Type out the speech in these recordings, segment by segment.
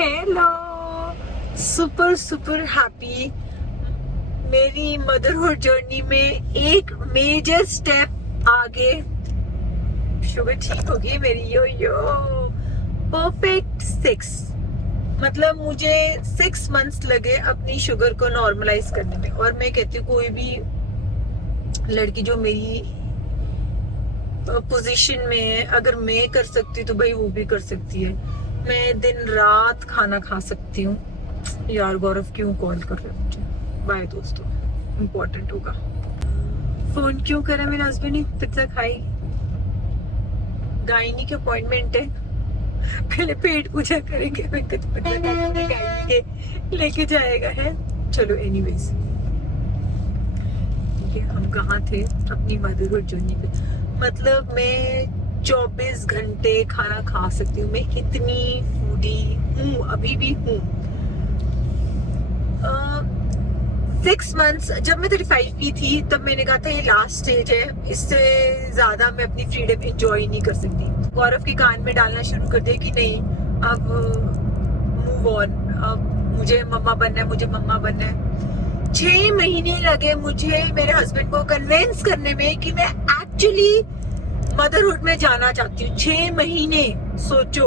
Hello, super super happy. मेरी motherhood journey में एक मेजर स्टेप आगे। शुगर ठीक होगी मेरी। यो यो परफेक्ट 6, मतलब मुझे 6 मंथ्स लगे अपनी शुगर को नॉर्मलाइज करने में। और मैं कहती हूँ कोई भी लड़की जो मेरी पोजीशन में है, अगर मैं कर सकती तो भाई वो भी कर सकती है। मैं दिन रात खाना खा सकती हूँ। यार गौरव क्यों कॉल कर रहे हो मुझे? बाय दोस्तों, इम्पोर्टेंट होगा। फोन क्यों करा मेरे हस्बैंड ने? पिज्जा खाई, गायनी के अपॉइंटमेंट है, पहले पेट पूजा करेंगे, फिर पिज्जा गायनी के लेके जाएगा है। चलो एनीवेज, ये हम कहाँ थे अपनी मदरहुड जर्नी पे। मतलब मैं 24 घंटे खाना खा सकती हूँ। मैं इतनी फूडी हूँ, अभी भी हूँ। 6 मंथ्स, जब मैं 35 की थी तब मैंने कहा था ये लास्ट स्टेज है, इससे ज्यादा मैं अपनी फ्रीडम एंजॉय नहीं कर सकती। गौरव के कान में डालना शुरू कर दिया कि नहीं, अब मूव ऑन, अब मुझे मम्मा बनना है, मुझे मम्मा बनना है। 6 महीने लगे मुझे मेरे हस्बैंड को कन्विंस करने में कि मैं एक्चुअली मदरहुड में जाना चाहती हूँ। 6 महीने सोचो।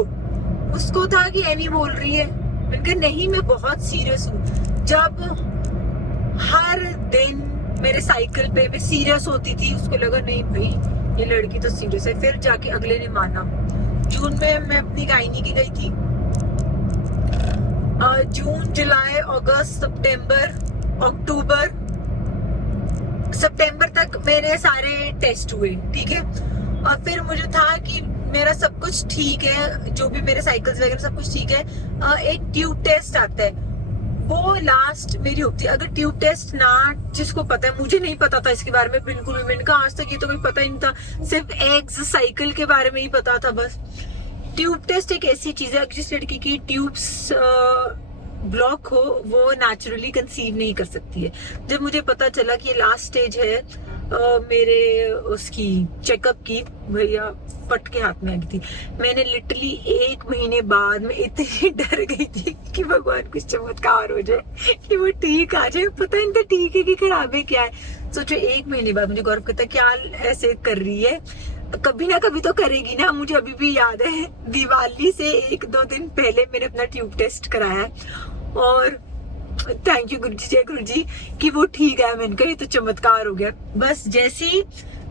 उसको था कि एमी बोल रही है, मैंने कहा नहीं मैं बहुत सीरियस हूँ। जब हर दिन मेरे साइकिल पे मैं सीरियस होती थी, उसको लगा नहीं भाई ये लड़की तो सीरियस है। फिर जाके अगले ने माना। जून में मैं अपनी गायनी की गई थी। जून, जुलाई, अगस्त, सितंबर, अक्टूबर, सितंबर तक मेरे सारे टेस्ट हुए, ठीक है। और फिर मुझे था कि मेरा सब कुछ ठीक है, जो भी मेरे साइकिल्स वगैरह सब कुछ ठीक है। एक ट्यूब टेस्ट आता है, वो लास्ट मेरी होती है। अगर ट्यूब टेस्ट ना, जिसको पता है, मुझे नहीं पता था इसके बारे में बिल्कुल भी। मैंने कहा आज तक ये तो कोई पता ही नहीं था, सिर्फ एग्स साइकिल के बारे में ही पता था बस। ट्यूब टेस्ट एक ऐसी चीज है, जिस लड़की की ट्यूब्स ब्लॉक हो वो नेचुरली कंसीव नहीं कर सकती है। जब मुझे पता चला कि ये लास्ट स्टेज है मेरे उसकी चेकअप की, भैया फट के हाथ में आ गई थी। मैंने लिटरली 1 महीने बाद में इतनी डर गई थी कि भगवान कुछ चमत्कार हो जाए कि वो ठीक आ जाए। पता नहीं था ठीक है कि खराब है क्या है। सोचो 1 महीने बाद मुझे गौरव कहता क्या ऐसे कर रही है, कभी ना कभी तो करेगी ना। मुझे अभी भी याद है दिवाली से 1-2 दिन पहले मैंने अपना ट्यूब टेस्ट कराया और थैंक यू गुरु जी, जय गुरु जी कि वो ठीक है। मैंने कहा ये तो चमत्कार हो गया। बस जैसे ही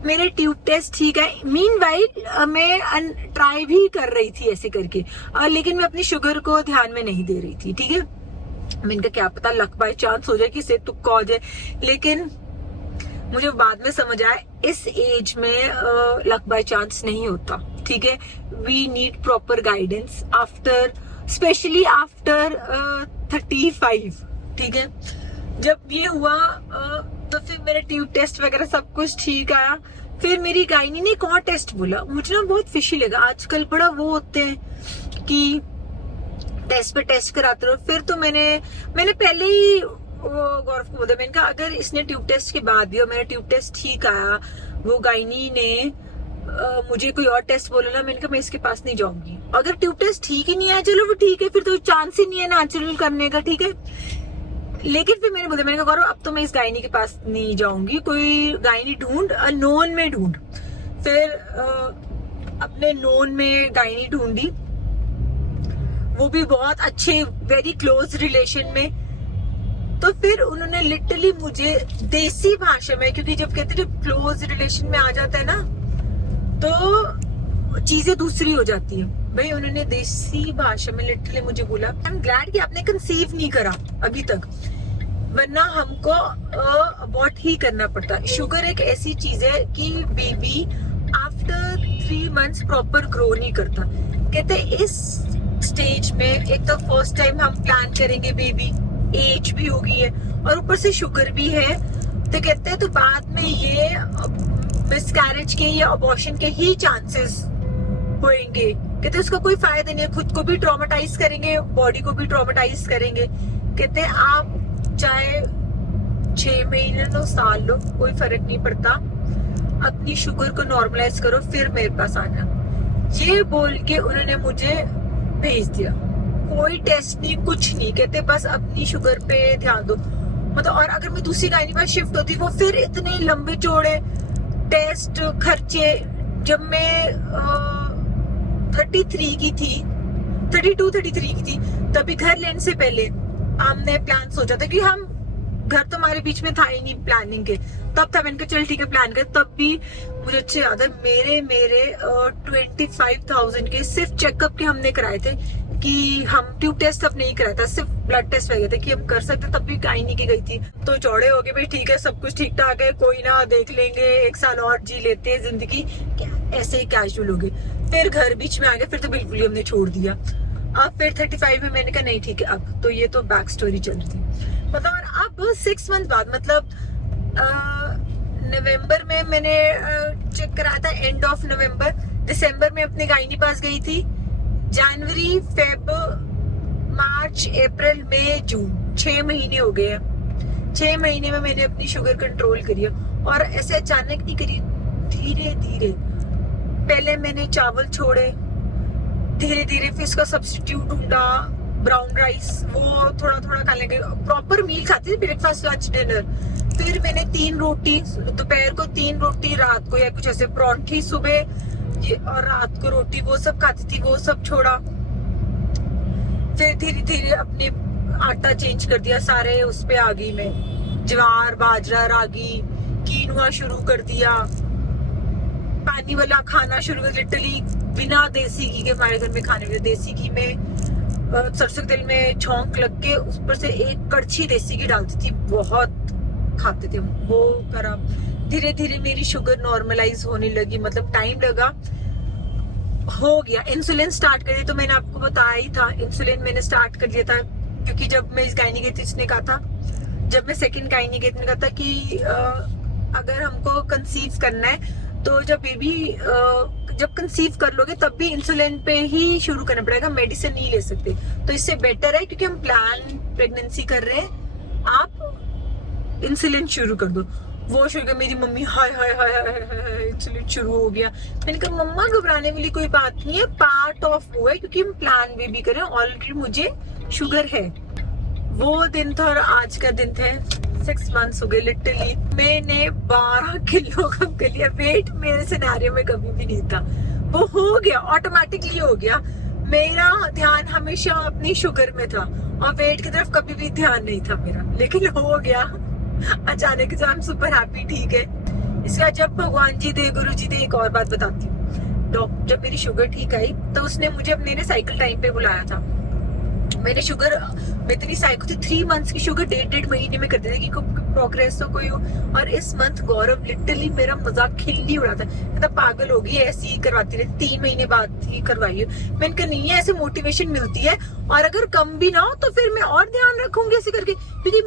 मेरे ट्यूब टेस्ट ठीक है, मीनवाइल मैं ट्राई भी कर रही थी ऐसे करके, लेकिन मैं अपनी शुगर को ध्यान में नहीं दे रही थी, ठीक है। मैंने कहा क्या पता लक बाय चांस हो जाए, किसी तुक्का हो जाए। लेकिन मुझे बाद में समझ आया इस एज में लक बाय चांस नहीं होता, ठीक है। We need proper guidance after, specially after 35, ठीक है। जब ये हुआ तो फिर मेरे ट्यूब टेस्ट वगैरह सब कुछ ठीक आया। फिर मेरी गायनी ने एक और टेस्ट बोला, मुझे ना बहुत फिशी लगा। आजकल बड़ा वो होते हैं कि टेस्ट पे टेस्ट कराते रहो। फिर तो मैंने पहले ही गौरव को बोला, मैंने कहा अगर इसने ट्यूब टेस्ट के बाद भी और मेरा ट्यूब टेस्ट ठीक आया, वो गायनी ने मुझे कोई और टेस्ट बोला ना, मैंने कहा मैं इसके पास नहीं जाऊंगी। अगर ट्यूब टेस्ट ठीक ही नहीं आया, चलो वो ठीक है, फिर तो चांस ही नहीं है नेचुरल करने का, ठीक है। लेकिन फिर मैंने बोला, मैंने कहा गौरव अब तो मैं इस गायनी के पास नहीं जाऊंगी, कोई गायनी ढूंढ, नोन में ढूंढ। फिर अपने नोन में गायनी ढूंढी, वो भी बहुत अच्छे वेरी क्लोज रिलेशन में। तो फिर उन्होंने लिटरली मुझे देसी भाषा में, क्योंकि जब कहते जब क्लोज रिलेशन में आ जाता है ना तो चीजें दूसरी हो जाती है भाई। उन्होंने देसी भाषा में लिटरली मुझे बोला, आई एम ग्लैड कि आपने कंसीव नहीं करा अभी तक, वरना हमको अबॉर्ट ही करना पड़ता। शुगर एक ऐसी चीज है कि baby after 3 months proper grow नहीं करता। कहते इस स्टेज में एक तो फर्स्ट टाइम हम प्लान करेंगे, बेबी एज भी हो गई है और ऊपर से शुगर भी है, तो कहते हैं तो बाद में ये मिसकैरेज के या अबॉर्शन के ही चांसेस होंगे। कहते उसका कोई फायदा नहीं है, खुद को भी ट्रॉमेटाइज करेंगे, बॉडी को भी ट्रॉमेटाइज करेंगे। कहते हैं आप चाहे 6 महीने लो, साल लो, कोई फर्क नहीं पड़ता, अपनी शुगर को नॉर्मलाइज करो फिर मेरे पास आना। ये बोल के उन्होंने मुझे भेज दिया। कोई टेस्ट नहीं, कुछ नहीं, कहते बस अपनी शुगर पे ध्यान दो। मतलब और अगर मैं दूसरी गायनी पास शिफ्ट होती वो फिर इतने लंबे चौड़े टेस्ट खर्चे। जब मैं 33 की थी, 32-33 की थी, तभी घर लेने से पहले हमने प्लान सोचा था कि हम, घर तो हमारे बीच में था ही नहीं प्लानिंग के, तब था मैंने कहा चल ठीक है प्लान कर। तब भी मुझे अच्छे याद है मेरे 25,000 के सिर्फ चेकअप के हमने कराए थे, कि हम ट्यूब टेस्ट अब नहीं कराया था, सिर्फ ब्लड टेस्ट वगैरह थे कि हम कर सकते। तब भी गायनी की गई थी। तो चौड़े हो गए भाई, ठीक है सब कुछ ठीक ठाक है, कोई ना, देख लेंगे, 1 साल और जी लेते हैं जिंदगी, ऐसे ही कैजुअल हो गए। फिर घर बीच में आ गया, फिर तो बिल्कुल ही हमने छोड़ दिया। अब फिर 35 में मैंने कहा नहीं ठीक है अब तो, ये तो बैक स्टोरी चल रही थी। मतलब और अब 6 मंथ बाद, मतलब नवंबर में मैंने चेक कराया था, एंड ऑफ नवंबर। दिसंबर में अपने गायनी पास गई थी। जनवरी, फेब, मार्च, अप्रैल, मई, जून, 6 महीने हो गए हैं। 6 महीने में मैंने अपनी शुगर कंट्रोल करी है, और ऐसे अचानक नहीं करी, धीरे धीरे। पहले मैंने चावल छोड़े, धीरे धीरे फिर उसका सब्स्टिट्यूट ढूंढा, ब्राउन राइस, वो थोड़ा थोड़ा खा लेंगे, प्रॉपर मील खाती थी, ब्रेकफास्ट, लंच, डिनर। फिर मैंने 3 रोटी दोपहर को, 3 रोटी रात को, या कुछ ऐसे परांठी सुबह और रात को रोटी, वो सब खाती थी, वो सब छोड़ा। फिर धीरे धीरे अपने आटा चेंज कर दिया, सारे उस पे आ गई मैं, ज्वार, बाजरा, रागी, कीनुआ शुरू कर दिया, पानी वाला खाना शुरू कर, लिटरली बिना देसी घी के हमारे घर में खाने में, देसी घी में सरसों तेल में छौंक लग के उस पर से 1 कड़छी देसी घी डालती थी, बहुत खाते थे वो करा। धीरे धीरे मेरी शुगर नॉर्मलाइज होने लगी, मतलब टाइम लगा, हो गया। इंसुलिन स्टार्ट कर दिया, तो मैंने आपको बताया ही था, इंसुलिन मैंने स्टार्ट कर दिया था, क्योंकि जब मैं इस गायनी गई थी इसने कहा था, जब मैं सेकंड गायनी गई थी कहा था कि अगर हमको कंसीव करना है तो जब बेबी जब कंसीव कर लोगे तब भी इंसुलिन पे ही शुरू करना पड़ेगा, मेडिसिन नहीं ले सकते। तो इससे बेटर है, क्योंकि हम प्लान प्रेगनेंसी कर रहे हैं, आप इंसुलिन शुरू कर दो। वो शुरू कर, मेरी मम्मी हाय हाय हाय हाय इंसुलिन शुरू हो गया। मैंने कहा मम्मा घबराने वाली कोई बात नहीं है, पार्ट ऑफ वो है, क्योंकि हम प्लान बेबी कर रहे हैं, ऑलरेडी मुझे शुगर है। वो दिन था और आज का दिन थे, 6 मंथ्स हो गए लिटरली। मैंने 12 किलो कम कर लिया, वेट मेरे सिनेरियो में कभी भी नहीं था। वो हो गया, ऑटोमेटिकली हो गया। मेरा ध्यान हमेशा अपनी शुगर में था और वेट की तरफ कभी भी ध्यान नहीं था मेरा, लेकिन हो गया अचानक से। आई एम सुपर हैप्पी, ठीक है। इसका जब भगवान जी दे, गुरु जी दे। एक और बात बताती हूँ, डॉक्टर जब मेरी शुगर ठीक आई तो उसने मुझे मेरे साइकिल टाइम पे बुलाया था। मैंने शुगर, इतनी साइकिल थी, 3 मंथ्स की शुगर 1.5 महीने में कर दी थी कि प्रोग्रेस तो कोई हो। और इस मंथ गौरव लिटरली मेरा मजाक खिल्ली उड़ा था, मतलब पागल होगी ऐसी ही करवाती रहती, 3 महीने बाद ही करवाई है। मैंने कहा नहीं है, ऐसे मोटिवेशन मिलती है, और अगर कम भी ना हो तो फिर मैं और ध्यान रखूंगी ऐसे करके, क्योंकि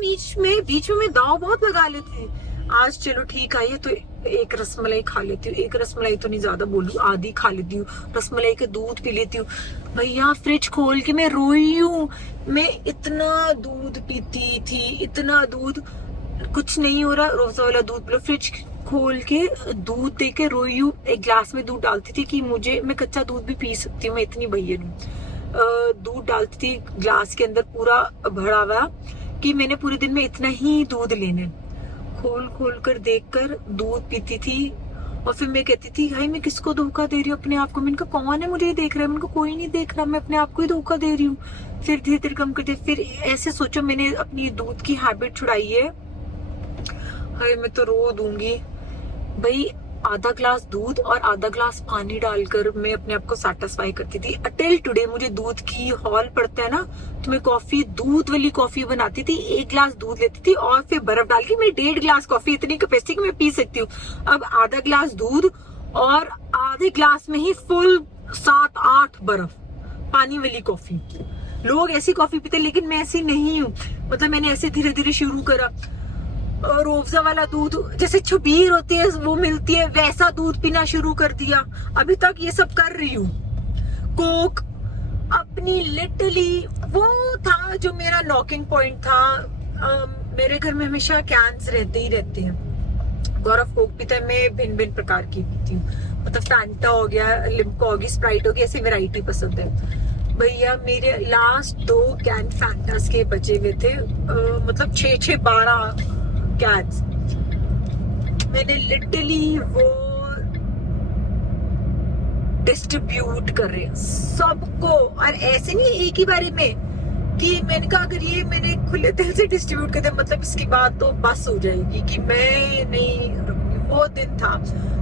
बीच में मैं दाव बहुत लगा लेती थी। आज चलो ठीक आई है तो 1 रसमलाई खा लेती हूँ, 1 रसमलाई तो नहीं ज्यादा बोलूँ, आधी खा लेती हूँ, रसमलाई का दूध पी लेती हूँ। भैया फ्रिज खोल के मैं रोई हूँ, मैं इतना दूध पीती थी, इतना दूध, कुछ नहीं हो रहा, रोजा वाला दूध पी लो। फ्रिज खोल के दूध दे के रोई हूँ। 1 ग्लास में दूध डालती थी कि मैं कच्चा दूध भी पी सकती हूँ, मैं इतनी भैया हूँ। दूध डालती थी ग्लास के अंदर पूरा भरा हुआ, कि मैंने पूरे दिन में इतना ही दूध लेना। खोल कर देखकर दूध पीती थी, और फिर मैं कहती थी हाय मैं किसको धोखा दे रही हूँ अपने आप को। मैंने कहा कौन है मुझे देख रहा है, मैंने कहा कोई नहीं देख रहा, मैं अपने आप को ही धोखा दे रही हूँ। फिर धीरे धीरे कम करते, फिर ऐसे सोचो मैंने अपनी दूध की हैबिट छुड़ाई है। हाय मैं तो रो दूंगी भाई। आधा ग्लास दूध और आधा ग्लास पानी डालकर मैं अपने आप को सेटिस्फाई करती थी। अटिल टुडे मुझे दूध की हॉल पड़ता है ना, तो मैं कॉफी, दूध वाली कॉफी बनाती थी। 1 ग्लास दूध लेती थी और फिर बर्फ डाल के मैं 1.5 ग्लास कॉफी, इतनी कैपेसिटी कि मैं पी सकती हूँ। अब आधा ग्लास दूध और आधे ग्लास में ही फुल 7-8 बर्फ, पानी वाली कॉफी। लोग ऐसी कॉफी पीते, लेकिन मैं ऐसी नहीं हूँ। मतलब मैंने ऐसे धीरे धीरे शुरू करा। और रोफजा वाला दूध, जैसे छबीर होती है वो मिलती है, वैसा दूध पीना शुरू कर दिया। अभी तक ये सब कर रही हूँ। कोक अपनी लिटरली, वो था जो मेरा नॉकिंग पॉइंट था। मेरे घर में हमेशा कैंस रहते ही रहते हैं। गौरव कोक पीता है, मैं भिन्न प्रकार की पीती हूँ। मतलब फैंटा हो गया, लिम्को होगी, स्प्राइट होगी, ऐसी वैरायटी पसंद है। भैया मेरे लास्ट 2 कैन फैंटास के बचे हुए थे, मतलब 6-12 कैन्स। मैंने लिटरली वो डिस्ट्रीब्यूट कर रहे हैं सबको, और ऐसे नहीं एक ही बारी में कि मैंने कहा अगर ये मैंने खुले दिल से डिस्ट्रीब्यूट कर दिया मतलब इसके बाद तो बस हो जाएगी कि मैं नहीं रुकूंगी। वो दिन था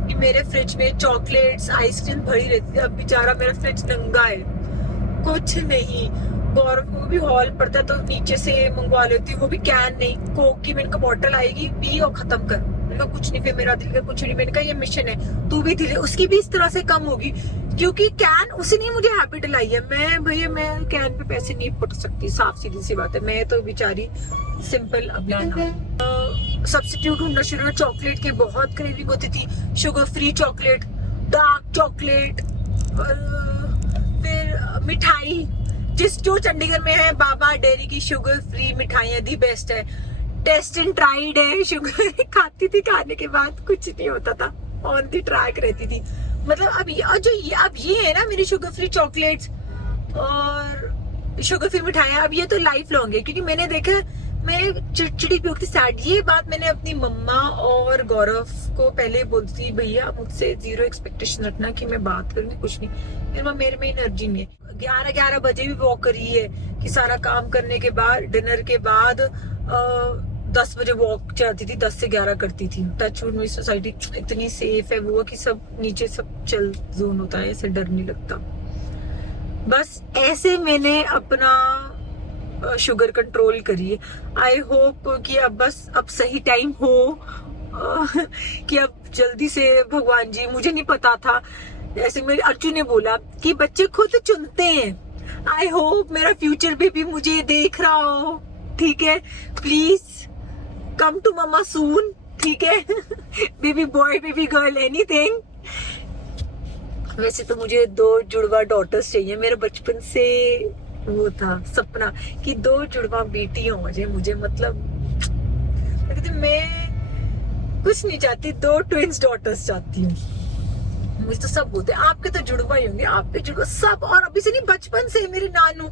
कि मेरे फ्रिज में चॉकलेट्स आइसक्रीम भरी रहती थी, अब बेचारा मेरा फ्रिज नंगा है, कुछ नहीं। गौरव को भी हॉल पड़ता है तो नीचे से मंगवा लेती हूँ, वो भी कैन नहीं, कोक की मैंने कहा बॉटल आएगी पी और खत्म कर। मैंने कहा कुछ नहीं, फिर मेरा दिल का कुछ नहीं, मैंने कहा ये मिशन है, तू भी धीरे, उसकी भी इस तरह से कम होगी क्योंकि कैन उसने मुझे हैबिट लाई है। भैया मैं कैन पे पैसे नहीं पुट सकती, साफ सीधी सी बात है, मैं तो बेचारी सिंपल अपना सब्स्टिट्यूट ढूंढना शुरू हुआ। चॉकलेट की बहुत क्रेविंग होती थी, sugar free chocolate, dark chocolate, फिर मिठाई जो चंडीगढ़ में है, बाबा डेयरी की शुगर फ्री मिठाइयाँ दी बेस्ट है, टेस्ट एंड ट्राइड है। शुगर खाती थी, खाने के बाद कुछ नहीं होता था, ऑन दी ट्रैक रहती थी। मतलब अब ये है ना मेरी शुगर फ्री चॉकलेट्स और शुगर फ्री मिठाइयाँ, अब ये तो लाइफ लॉन्ग है क्योंकि मैंने देखा मैं चिड़चिड़ी भी होती सैड। ये बात मैंने अपनी मम्मा और गौरव को पहले बोलती थी, भैया मुझसे 0 एक्सपेक्टेशन रखना कि मैं बात करूंगी, कुछ नहीं। मेरे माँ मेरे में एनर्जी नहीं है। 11 बजे भी वॉक करी है कि सारा काम करने के बाद, डिनर के बाद 10 बजे वॉक जाती थी, 10 से 11 करती थी। टचवुड मेरी सोसाइटी इतनी सेफ है वो कि सब नीचे सब चल जोन होता है, ऐसे डर नहीं लगता। बस ऐसे मैंने अपना शुगर कंट्रोल करी है। आई होप कि अब सही टाइम हो कि अब जल्दी से भगवान जी, मुझे नहीं पता था, ऐसे मेरे अर्जुन ने बोला कि बच्चे खुद चुनते हैं। आई होप मेरा फ्यूचर बेबी मुझे देख रहा हो, ठीक है, प्लीज कम टू मम्मा सून, ठीक है। Baby boy baby girl anything. वैसे तो मुझे 2 जुड़वा डॉटर्स चाहिए, मेरे बचपन से वो था सपना कि 2 जुड़वा बेटी हो मुझे, मतलब मैं कुछ नहीं चाहती, 2 ट्विंस डॉटर्स चाहती हूँ। मुझे तो सब बोलते हैं आपके तो जुड़वा ही होंगे, आपके जुड़वा सब, और अभी से नहीं बचपन से। मेरे नानू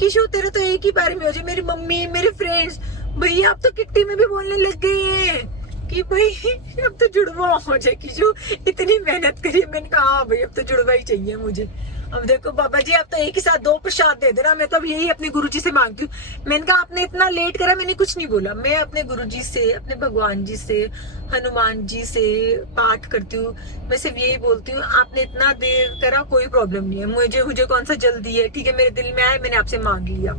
किशु तेरे तो एक ही बारे में हो जाए, मेरी मम्मी मेरे फ्रेंड्स, भैया अब तो किट्टी में भी बोलने लग गई है कि भाई अब तो जुड़वा हो जाए किशु, इतनी मेहनत करी। मैंने कहा हाँ भाई अब तो जुड़वा ही चाहिए मुझे। अब देखो बाबा जी अब तो एक ही साथ 2 प्रसाद दे देना, मैं तो अब यही अपने गुरुजी से मांगती हूँ। मैंने कहा आपने इतना लेट करा, मैंने कुछ नहीं बोला, मैं अपने गुरुजी से, अपने भगवान जी से, हनुमान जी से पाठ करती हूँ। मैं सिर्फ यही बोलती हूँ आपने इतना देर करा कोई प्रॉब्लम नहीं है, मुझे कौन सा जल्दी है, ठीक है, मेरे दिल में आया मैंने आपसे मांग लिया,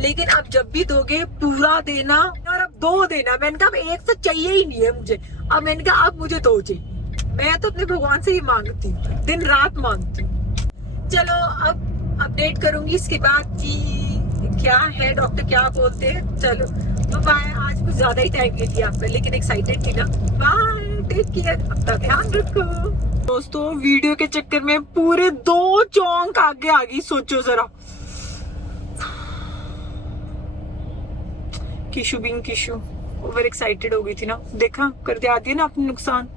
लेकिन अब जब भी दोगे पूरा देना, और अब 2 देना। मैंने कहा अब 1 तो चाहिए ही नहीं है मुझे, अब मैंने कहा अब मुझे 2 चाहिए। मैं तो अपने भगवान से ही मांगती हूँ, दिन रात मांगती हूँ। चलो अब अपडेट करूंगी इसके बाद कि क्या है, डॉक्टर क्या बोलते हैं। चलो बाय, आज कुछ ज्यादा ही टाइम ले लिया आपने, लेकिन एक्साइटेड थी ना। बाय, टेक केयर, अपना ध्यान रखो। दोस्तों वीडियो के चक्कर में पूरे 2 चौंक आगे आ गई, सोचो जरा। किशु बिंग किशु ओवर एक्साइटेड हो गई थी ना, देखा कर दिया ना अपने नुकसान।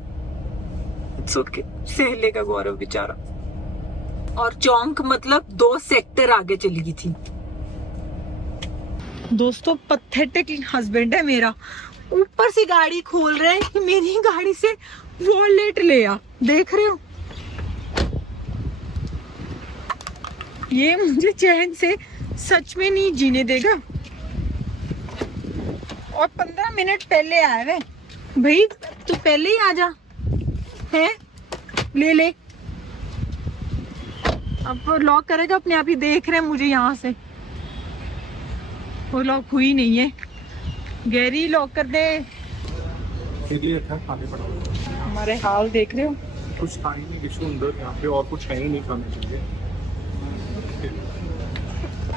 ओके, सहले का गौरव बेचारा। और चौंक मतलब 2 सेक्टर आगे चली गई थी। दोस्तों पथेटिक हस्बैंड है मेरा, ऊपर से गाड़ी खोल रहे हैं कि मेरी गाड़ी से वॉलेट ले आ, देख रहे हो। ये मुझे चैन से सच में नहीं जीने देगा। और 15 मिनट पहले आए वे भाई, तू पहले ही आ जा, है ले। अब वो लॉक करेगा अपने आप ही, देख रहे हैं मुझे यहाँ से, वो लॉक हुई नहीं है। गैरी लॉक कर दे। हमारे हाल देख रहे हो, कुछ था ही नहीं किशु अंदर, यहाँ पे और कुछ है ही नहीं खाने के लिए।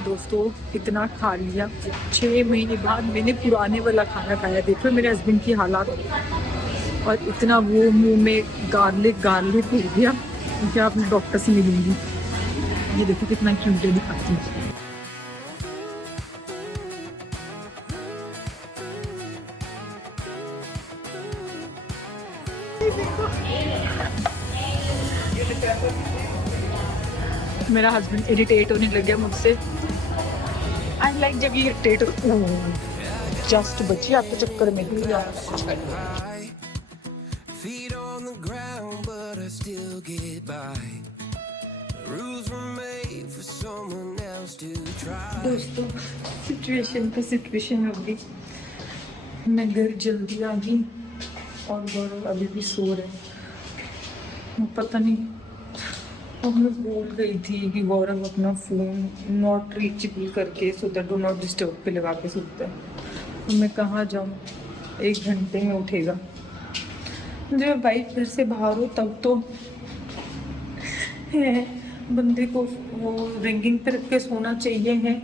दोस्तों इतना खा लिया, 6 महीने बाद मैंने पुराने वाला खाना खाया। देखो मेरे हस्बैंड की हालात, और इतना वो मुंह में गार्लिक हो गया। क्या अपने डॉक्टर से मिलूंगी। ये देखो कितना क्यूट है, दिखाती हूँ। मेरा हस्बैंड इरिटेट होने लग गया मुझसे। आई लाइक जब ये इरिटेट हो, जस्ट बची आपके चक्कर में ही Feet on the ground, but I still get by. Rules were made for someone else to try. दोस्तों सिचुएशन हो गई, मैं घर जल्दी आ गई और गौरव अभी भी सो रहे हैं। पता नहीं, और मैं भूल गई थी कि गौरव अपना फ़ोन नॉट रीचेबल करके सोता डू नॉट डिस्टर्ब पे लगा के सोता है। तो मैं कहाँ जाऊँ, 1 घंटे में उठेगा। जब बाइक घर से बाहर हो तब तो है, बंदे को वो रिंगिंग पे रख के सोना चाहिए है।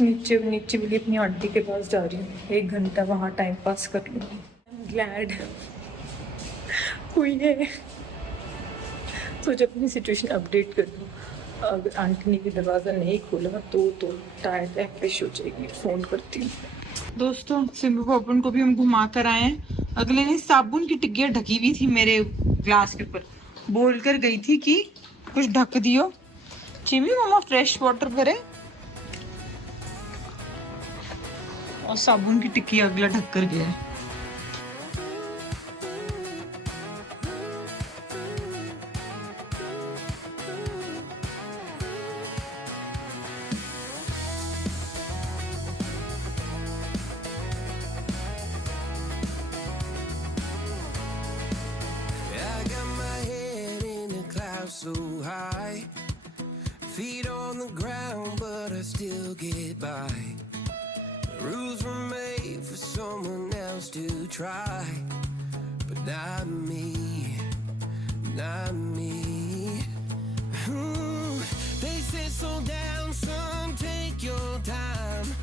नीचे भी अपनी आंटी के पास जा रही हूँ, 1 घंटा वहाँ टाइम पास कर लूँगी। ग्लैड हुई है, सोच अपनी सिचुएशन अपडेट कर दूँ। अगर आंटी ने भी दरवाज़ा नहीं खोला तो टायर्ड है, फ्रेश हो जाएगी, फ़ोन करती हूँ। दोस्तों सिम्बू पॉपन को भी हम घुमा कर आए हैं। अगले ने साबुन की टिक्कियाँ ढकी हुई थी मेरे ग्लास के ऊपर, बोल कर गई थी कि कुछ ढक दियो। चिमी मामा फ्रेश वाटर भरे और साबुन की टिक्की अगला ढक कर गया है। I got my head in the clouds so high. Feet on the ground, but I still get by. Rules were made for someone else to try, but not me, not me. They say slow down, son, take your time.